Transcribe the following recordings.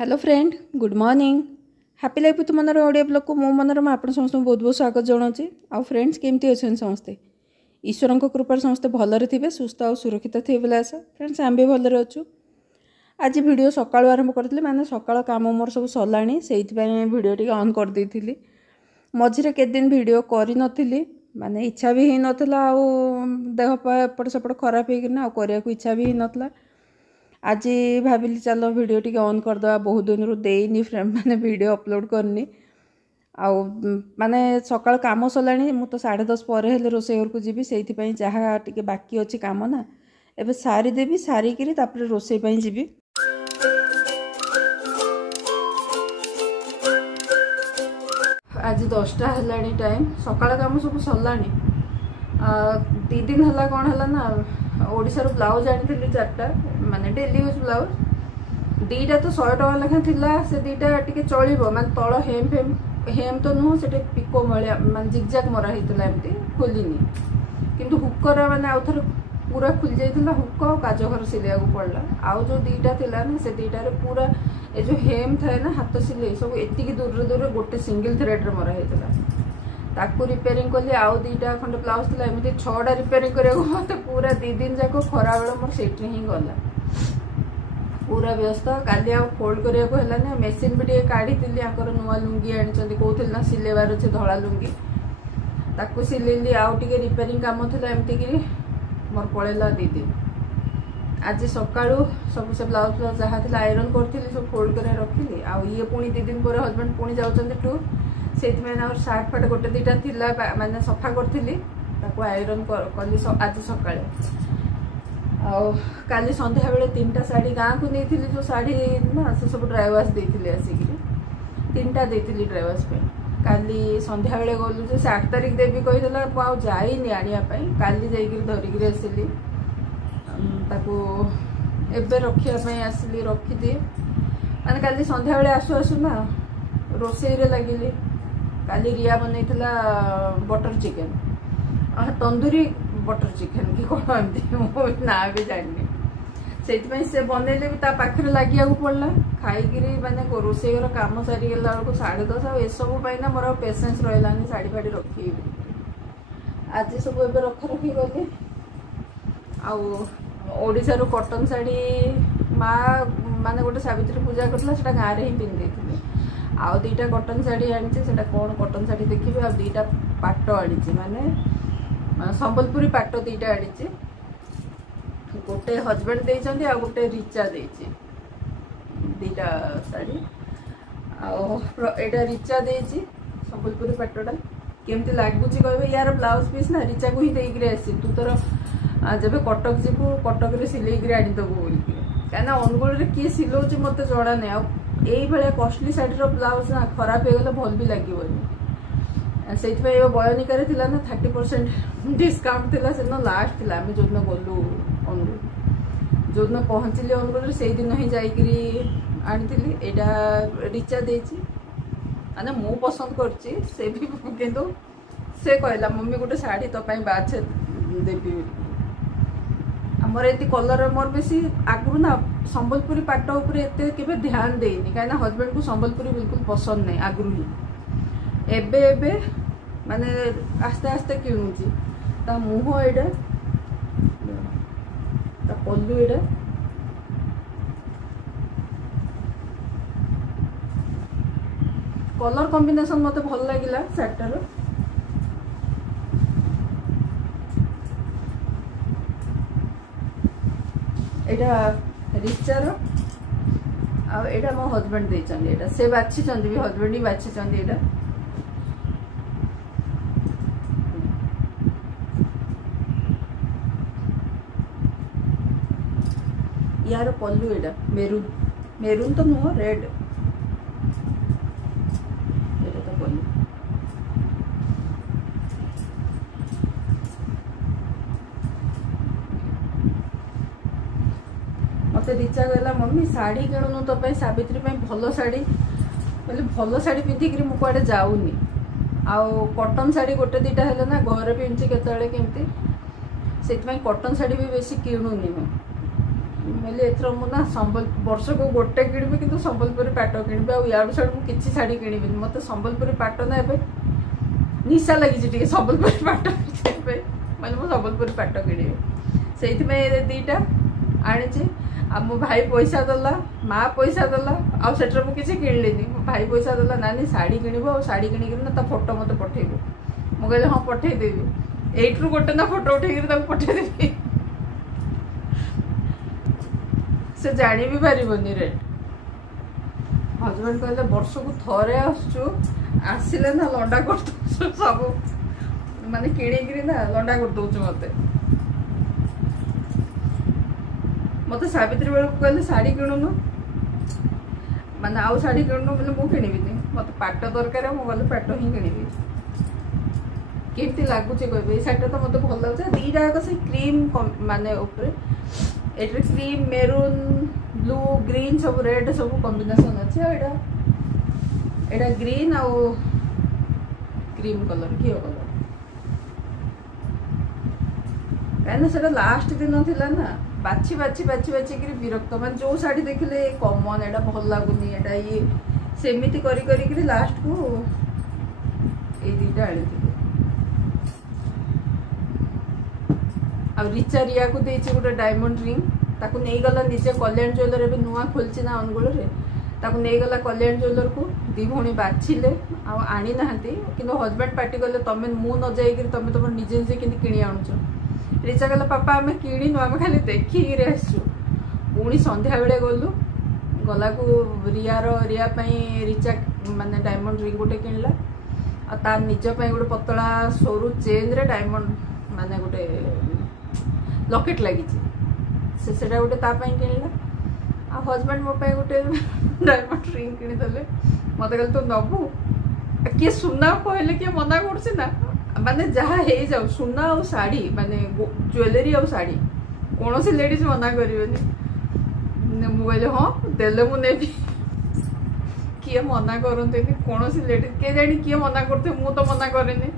Hello friend good morning happy life with Manorama Odia blog को मो मनोरमा आप समस्त बहुत बहुत स्वागत जनाऊँगी। आउ फ्रेंड्स केमती अच्छे समस्ते ईश्वर कृपार समस्ते भलरे थे सुस्थ और सुरक्षित थे बोले आशा। फ्रेंड्स आम भी भलरे अच्छु। आज वीडियो सकाळु आरंभ करथिले माने सकाळ काम मोर सब सरलाणी से वीडियो टी ऑन कर देथिली। मझिरे के दिन वीडियो करि नथिली माने इच्छा भी ही नथला आ देह एपट सेपट खराब होना आ करिया को इच्छा भी ही नथला। आज भाविली चलो वीडियो टी ऑन करदे बहुत दिन रू देनी माने वीडियो अपलोड करनी आउ माने सकाळ काम सरलाणी मु तो 10:30 पर हेले रोषे घर को जीवी से जहाँ टी बाकी अच्छी काम ना एबे सारी देवी सारिकी तापर रोषे जीवी। आज 10टा है टाइम सकाळ काम सब सरलाणी। 2 दिन है कौन है ना ओडिशार ब्लाउज आनी 4टा माने डेली यूज ब्लाउज 2टा तो 100 टका लेखा थिला से 2टा टिके चलिबो माने तळ हेम फेम हेम तो नुह से पिको मळिया माने जिगजैग मरा हेतला एमती खोलिनी किंतु हुकर माने आउ थर पूरा खुल जाइथिला हुक काज घर सिलिया को पड़ला। आउ जो 2टा थिला ना से 2टा रे पूरा ए जो हेम थाए ना हाथ सिले सब एतिकी दूर दूर गोटे सिंगल थ्रेड रे मरा हेतला ताकू रिपेयरिंग कली आउ 2टा खंड ब्लाउज थिला एमती 6टा रिपेयरिंग करिया मते पूरा 2 दिन जाको खरा बेला मोर सेठी ही गला पूरा व्यस्त। काली आ फोल्ड करिया को हला ना मशीन भी टे काढी तिली आकर नुवा लुंगी आनी कहते ना सिलेबार अच्छे धड़ा लुंगी ताकू सिलेली आउ टे रिपेयरिंग काम थिला एमती कि मोर पड़ेला 2 दिन। आज सकाळू सब से ब्लाउज ब्लाउज जहाँ थी आयरन करी सब फोल्ड कर रखिली आ ये पुणी 2 दिन पर हजबैंड पुणी जाऊँ टूर से सार्ट फाट गोटे 2टा थिला माने सफा करी आयरन कली आज सकाळे काली संध्या बेले 3टा साड़ी गाँव को नहीं जो साड़ी ना से सब ड्राई वाश देती आसिक 3टा देती ड्राई वाश पे। काली संध्या बेले गलु जो 8 तारिख देवी कहीदेला आउ जाइनी आनियापाई काली जाइक धरिकी आसिली ताकू एबे रखियापाई आसिली रखिदिए माने काली संध्या बेले आसु आसु ना रोषे रे लगिली। काली रिया बनईला butter chicken tandoori butter chicken कि कौन एमती ना भी जानी से बनइले भी पाखे लगे पड़ला खाई माने रोषे घर कम सारी गला 10:30 आ सब ना मोर पेसेंस रही शाढ़ी फाड़ी रखी आज सब ए रखा रखी गली। आशार कटन शाढ़ी माँ माने गोटे सावित्री पूजा करता गाँव ही पिंधि आउ 2टा कटन शाढ़ी आनी से कौन कटन शाढ़ी देखिए आ 2टा पाट आनी माने संबलपुरी पाट 2टा आनी गोटे हजबैंड देइछन्ती आ गोटे रिचा देइछि 2टा साड़ी आटा रिचा देइछि संबलपुरी पाटटा केमती लागुची कहबे यार ब्लाउज पीस ना रिचा को ही देइकरे आसी तू तोर जब कटक जीवु कटक रे सिलेइकरे आनी दबु बोली काना अनुगुल रे की सिलोची मते जड़ा नै आ एई भले कॉस्टली साड़ी रो ब्लाउज ना खराब हो गले भल भी लागिवनी से बयनिकार थिला ना 30% डिस्काउंट थिला से न लास्ट थिला आमे जोदन गलु अनुगुल जोदन पहुंचली अनुगुल से दिन ही जाइकरी आनी एटा रिचा देछि माने मु पसंद करछि से भी किंतु से कहला मम्मी गोटे साड़ी तो पई बाछे देबी हमर एति कलर मोर बेसी आगु ना संबलपुरी पाट ऊपर एते केबे ध्यान देनी काना हस्बैंड को संबलपुरी बिल्कुल पसंद नहीं आगु ही एबे एबे माने आस्ते आस्ते किणुची ता मुह एडा ता पल्लू एडा कलर कॉम्बिनेशन मते भल लागिला साटार एटा रिचार आ एटा मो हस्बैंड देइछन एटा से बाछि चंदी भी हस्बैंड ही बाछि चंदी एटा यार पल्लू एटा मेरून मेरून तो नुह रेड एटा तो पल्लू मते रिचा गला मम्मी साड़ी किणुनु तो पे सावित्री पे भलो साड़ी बोले भलो साड़ी पिंधिक मु कुआडे जाऊनी आउ कटन साड़ी गोटे 2टा है ना घर पिंधि केतले केमती से कटन साड़ी भी बेसी किणुनी बोले एथर मुझे संबल वर्ष को गोटे किणवी कि संबलपुरी पाट किणवी आड़ साड़ू किसी शाढ़ी किणवी मत संबलपुरी पाट ना ए निशा लगी संबलपुरी पाट मैंने मुझे संबलपुरी पाट किणवी से दीटा आनी आ मो भाई पैसा देला माँ पैसा देला आठर मुझे किणलिनी मो भाई पैसा देला नानी शाढ़ी किणव आ शाढ़ी किणिक फोटो मत पठेबू मु कहले हाँ पठेदेवी एट्रु गोटे ना फोटो उठे पठेदेवी से जानी भी पारिबनी रेट हजबैंड कहले वर्ष को थरे आसले ना लंडा कर सब माने किणिक ना लंडा कर दौच मत सावित्री बेल कहले शाढ़ी किणुनु माने आउ शाढ़ी किणुनु बोले मु किणिबिनी मत पाट दरकार मुझे पाट ही किणिबी केमती लगुच कह शाढ़ी तो मत भल लगे दीटा से क्रीम माने एटे क्रीम मेरून ब्लू ग्रीन सब रेड सब कॉम्बिनेशन अच्छे एटा ग्रीन आउ क्रीम कलर घी कलर कहीं लास्ट दिन थिला ना बाछी बाछी बाछी बाछी विरक्त मान जो शाढ़ी देखिले कॉमन एटा भल लगुनि एटा ये सेमिति करी करी लास्ट को ए दीटा आनी आ रिचा रिया को देछि गोटे डायमंड रिंग ताकू नहीं गला निजे कल्याण ज्वेलर ए नुआ खोलछि ना अनुगुल रे ताकू नहीं गला कल्याण ज्वेलर को दी भौणी बाछिले आ आनी नाहंती किंतु हस्बैंड पार्टी गले तमे मु न जाई कि तमे तम निजे निजे किंतु किणी आनुछ रिचा कहला पापा आम किणीनु आम खाली देखिक आसचु पुणी संध्या बेले गलु गला को रिया रिचा माने डायमंड रिंग गोटे किणला आ तार निज गोटे पतला सरू चेन रे डायमंड माने गोटे लकेट लगी से गोटे किणला आ हजबैंड मो गोटे डायमंड रिंग किणीदे मत कहले तो नबू किए सुना कहले किए मना कर माने जहाँ हो जाऊ सुना आ शाढ़ी माने ज्वेलरी आ शाढ़ी कौन सी लेडीज मना करें मुझे हाँ देले मुझे किए मना करते कौन सी लेडीज किए जानी किए मना करते मु तो मना करेनि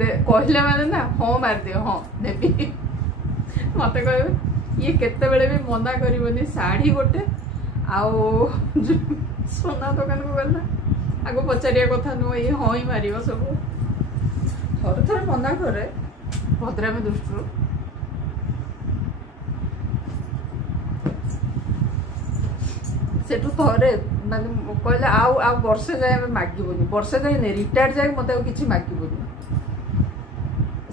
कहले माने ना हाँ मारदे हाँ देवी मत कह ये केते बेले भी मना करनी शाढ़ी गोटे आउ सोना दुकान को गला आगो पचारिया कथा नुह ये हाँ ही मार सब थोड़े थोड़े मना करे भद्रामी दृष्टि सेठू थोड़े माने कहले आउ वर्षे जाए मागबनी वर्षे जाए नहीं रिटायर जाए मत कि मागबनी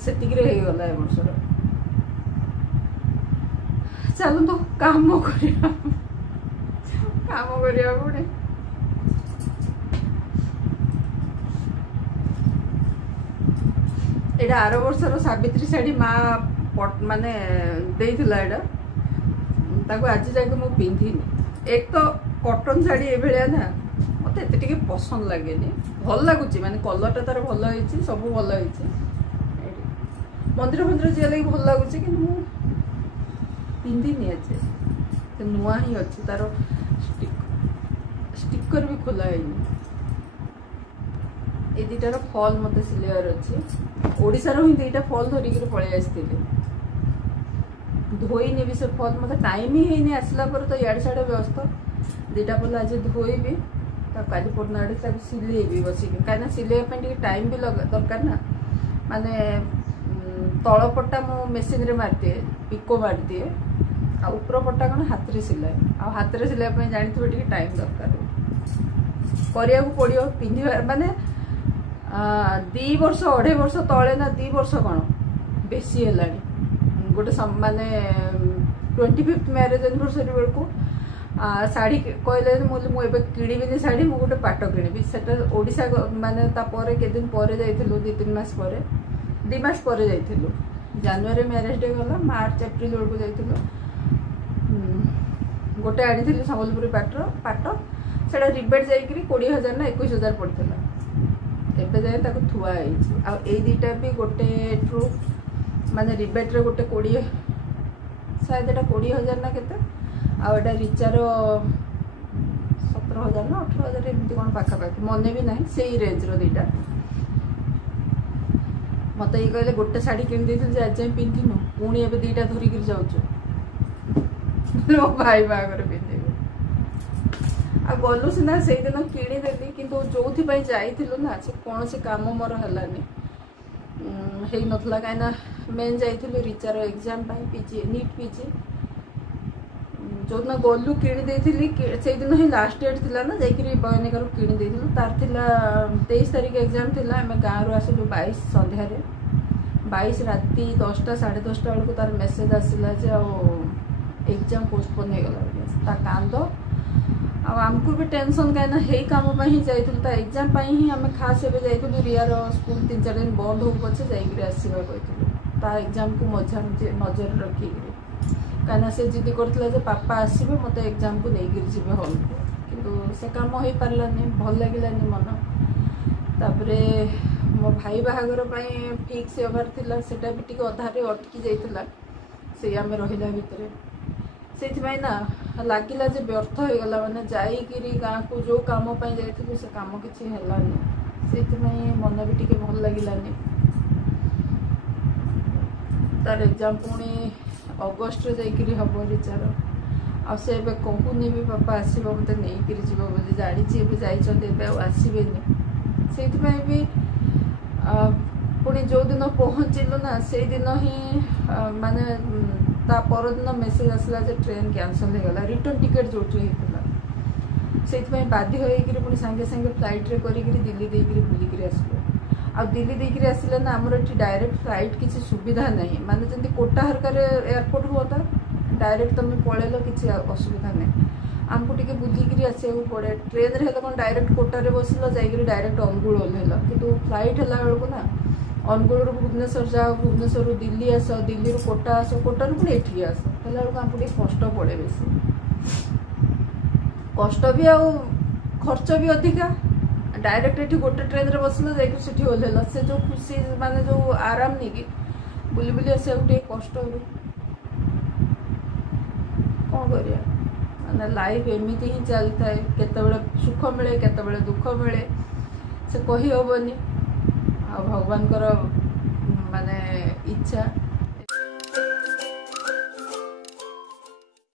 से गला ए वर्षर चलो तो काम करिया पुणी एटा आर वर्षर सावित्री शाढ़ी माँ माने देइथिला एटा ताको आज जाके मु पिंधिनी एक तो कॉटन शाढ़ी ए भलिया ना मते एते टिके पसंद लागेनी भल लागुची माने कलरटा तार भल होईची सब भल होईची मंदिर मंदिर जे लगी भल लागुची कि मु पिंधिनी आज से नुआ ही अच्छी तार स्टिकर भी खोला है ए दीटार फल मत सिलेयर अच्छी ओडिशार ही दीटा फल धरिक पलि आसती धोईनी भी से फल मत टाइम ही है आसला पर तो इाड़े साड़े व्यस्त दीटा फल आज धोईबी काली पड़ना आड़े सिलेबी बसिक कहीं सिलेबी टाइम भी दरकार ना माने तल पट्टा मु मेसीन रे मारदिए पिको मारदिए आ ऊपर पट्टा कौन हाथ रे सिलाई आ हाथ रे सिलाई जानते टे टाइम दरकार करिया पड़ो पिंधा माने 2 वर्ष 2.5 वर्ष तले ना 2 वर्ष कौन बेसी है गोटे माने 25th मैरेज एनिवर्सरी बेल को शाढ़ी कहले मुझे किणीबी शाढ़ी मुझे गोटे पाट किणी से ओडिशा माने के दिन पर जाइलु 2-3 मास पर 2 मास पर जाइलु जनवरी मैरेज डे गला मार्च एप्रिल बेल को जाइलु गोटे आनी संबलपुरी पाट से रिबेट जाकि 20,000 ना 21,000 पड़ता एबे जाए ताको थुआ आ दीटा भी गोटे ट्रू माने रिबेट रे गोटे 20 शायद एटा 20,000 ना केते आ एटा रिचार 17,000 ना 18,000 एमती कौन पाखापाखि मन भी ना से रेंज रो दीटा मत ये कहले गोटे शाढ़ी किणी आज जाए पिंधिनु पुणी ए दीटा धरिक जाऊँ मो भाई बागर पिंधे आ गलु सीना से दिन किणीदेली किंतु जो जाइलु ना से कौन से काम मोर हलानी है नथला कहीं मेन जाइलु रिचार एग्जाम पीजी नीट पीजी जो दिन गलु किणी से दिन ही लास्ट डेट थी ना जाकि बयनिकार किणी तार 23 तारीख एग्जाम थी आम गाँव आसलु 22 संध्यार 22 राति 10टा 10:30 बेलू तार मेसेज आसला एग्जाम पोस्टपोन हो गला कांद आमको भी टेंशन कहीं कम ही जाइलु एग्जाम ही आम खास एवं जाइलु रियार स्कूल 3-4 दिन बंद हो पचे जाइए आसवा कहूँ एग्जाम को मजा नजर रखिक कहीं से जिद करते पापा आसवे मत एग्जाम को लेकर जी हल को से कम हो पारानी भल लगे मन तापरे मो भाई बाहागर फिक्स होबार थिला सेटा भी टिके अधारे अटकी जाइथिला से आम रहिला भितरे से ना लगिला जे व्यर्थ हो गला माने जाइकिरी गाँ को जो काम जाइथिलु से काम किछि हेलानी से मन भी टिके भल लगिलानी तार एग्जाम पुणी अगस्ट जाइकिरी हम रिचार आ से कहूनी भी पापा आसब मत नहीं जीव बोली जानी जाइए आसबेनि से भी पुणी जो दिन पहुँचलु ना से दिन ही माने ता पर दिन मेसेज आसला जे ट्रेन कैंसल हो गला रिटर्न टिकेट जो होता से बाध्य होकर पुणी सांगे सांगे फ्लाइट रे करी दिल्ली देकर बुलिक आसलु आ दिल्ली देकर आसिले ना आमर ये डायरेक्ट फ्लाइट किसी सुविधा नहीं माने जमी कोटा हरकार एयरपोर्ट होता डायरेक्ट तुम पलैल किसी असुविधा नहीं आमको टे बुझिकी आसा पड़े ट्रेन रे कौन डायरेक्ट कोटार बसल जाकर डायरेक्ट अनुगुल ओह्लैल कि फ्लाइट है बेलू ना अनुगुल भुवनेश्वर जाओ भुवनेश्वर दिल्ली आस दिल्ली कोटा आस कोटार पुणी एठी आस है आमको टे कष्ट पड़े बेस कष्ट भी आ खर्च भी अधिका डायरेक्ट ये गोटे ट्रेन रे बसल जाकि ओह्लैल से जो खुशी माने जो आराम नहीं कि बुली बुली आसा कष्ट कौन करिया माने लाइफ एमती ही चलता है केतबेले सुख मिले केतबेले दुख मिले से कही हेनी आ भगवान माने इच्छा